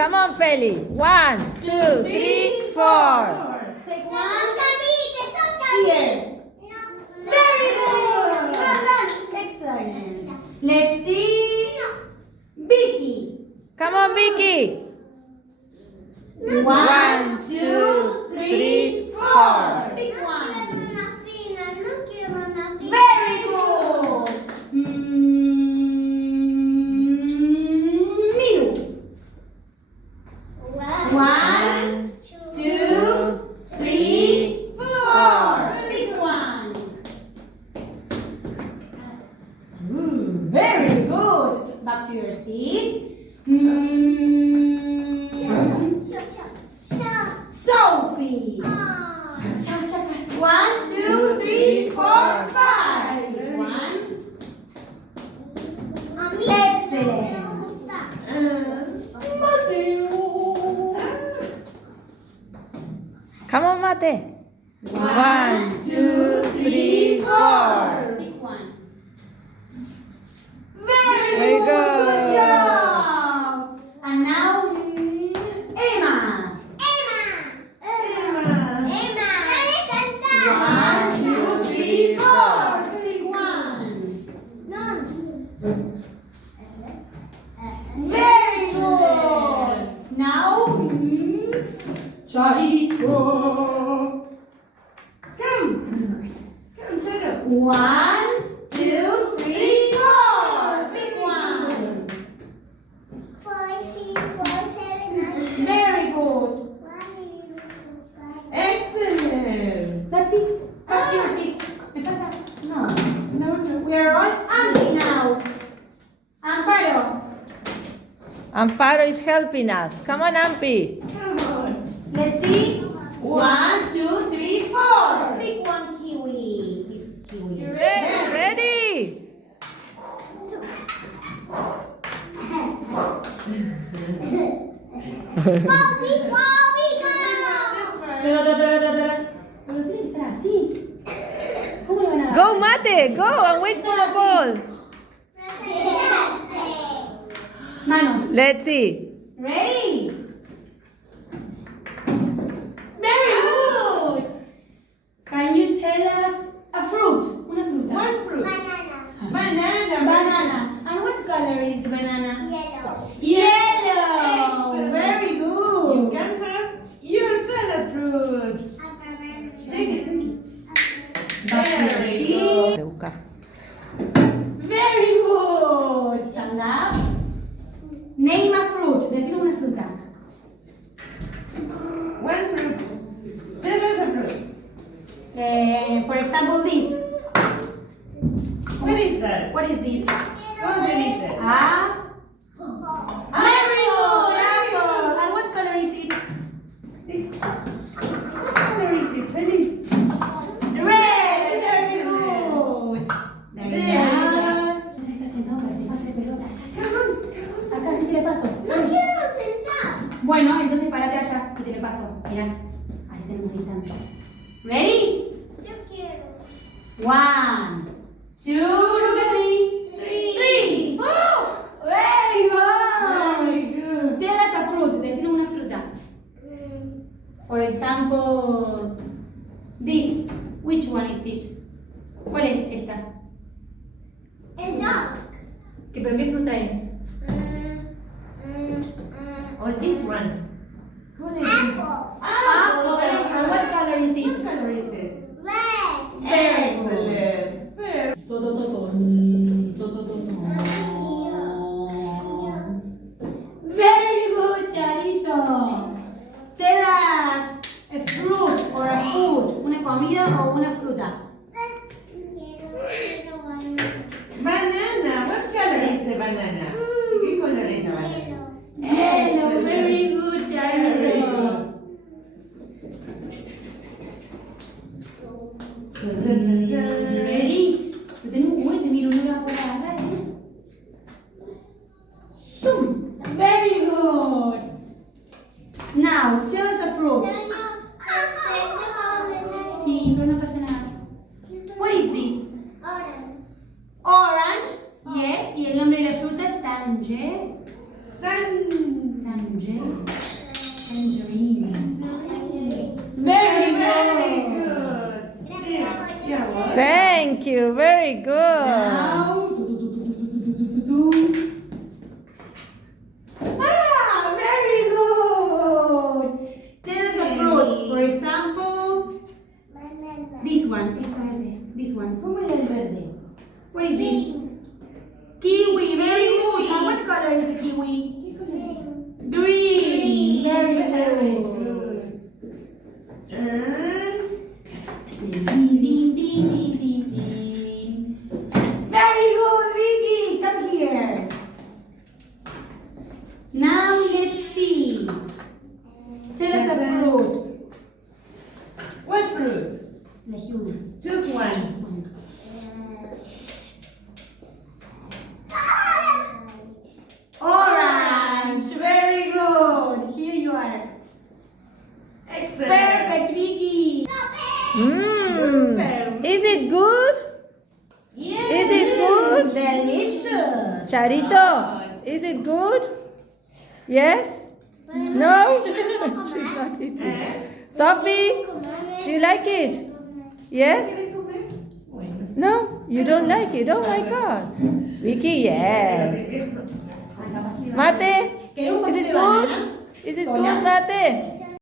Come on, Feli. 1, 2, 3, 4. Take one. Here. Very good. Well done. Excellent. Let's see. Vicky. Come on, Vicky. 1, 2, 3, 4. Pick one. Very good. Middle. 1, 2, 3, 4. Pick one. Very good. Back to your seat. Sophie. 1, 2, 3, 4, 5. Pick one. Excellent. Come on, Mate. 1, 2, 3, 4. Pick one. Very Very good. good. Good job. And now Emma. 1, 2, 3, 4. Pick one. Very good. Now Charito. Come, Shadow. 1, 2, 3, 4. Pick one. Very good. Excellent. That's it. Back to your seat. Me falta? No. No, We are on Ampi now. Amparo. Amparo is helping us. Come on, Ampi. come on. Let's see. 1, 2, 3, 4. Pick one kiwi. Piece of kiwi. Ready? Pero tiene que estar así. ¿Cómo lo van a dar? Go, Mate. Go and wait for the ball. Manos. Let's see. Ready? Very good. Can you tell us a fruit? Una fruta. One fruit. Banana. Banana. And what color is the banana? Yellow. Yellow. Very You good. can have your salad fruit. Take it, take it. Back to your Very seat. De buscar. Very good. Stand up. Name a fruit. Decimos una fruta. One fruit. Tell us a fruit. For example, this. What is that? What is this? ¿Cómo se dice? Ah. Very good. Apple. And what color is it? What color is it? Feliz. Red. Very good. There you are. ¿Dónde está sentado para que te pase pelota? Acá sí te le paso. Bueno, entonces parate allá y te le paso. Mirá, ahí tenemos distancia. Ready? 1, 2, look at me. 3. Oh, very good. Very good. Tell us a fruit. Decinos una fruta. For example, this. Which one is it? ¿Cuál es esta? ¿Pero qué fruta es? Or this one. ¿Cómo le dicen? Apple. And what color is it? What color is it? Excellent. Very Very good, Charito. Tell us a fruit or a food. Una comida o una fruta. Banana. What color is the banana? ¿Qué color es la banana? Yellow. Very good, Charito. Tangerine. Very good. Yeah, what? Thank you. Very good. Now. Ah, very good. Tell us a fruit. For example, this one. This one. ¿Cómo era el verde? What is this? Kiwi. Very good. And what color is the kiwi? Green. Very good. And Ding, ding, ding, ding, ding, ding. Very good, Vicky. Come here. Now let's see. Tell us a fruit. what fruit? Elegí una. Just one. Orange. Very good. Here you are. Excellent. Perfect, Vicky. Is it good? Yeah. Is it good? Delicious. Charito, is it good? Yes? No? She's not eating. Sophie, do you like it? Yes? ¿Quieres comer? Bueno. No? You don't like it? Oh my God. Vicky, yes. Mate, ¿Quieres un is vasito it de good? banana? Is it Sola. good, Mate?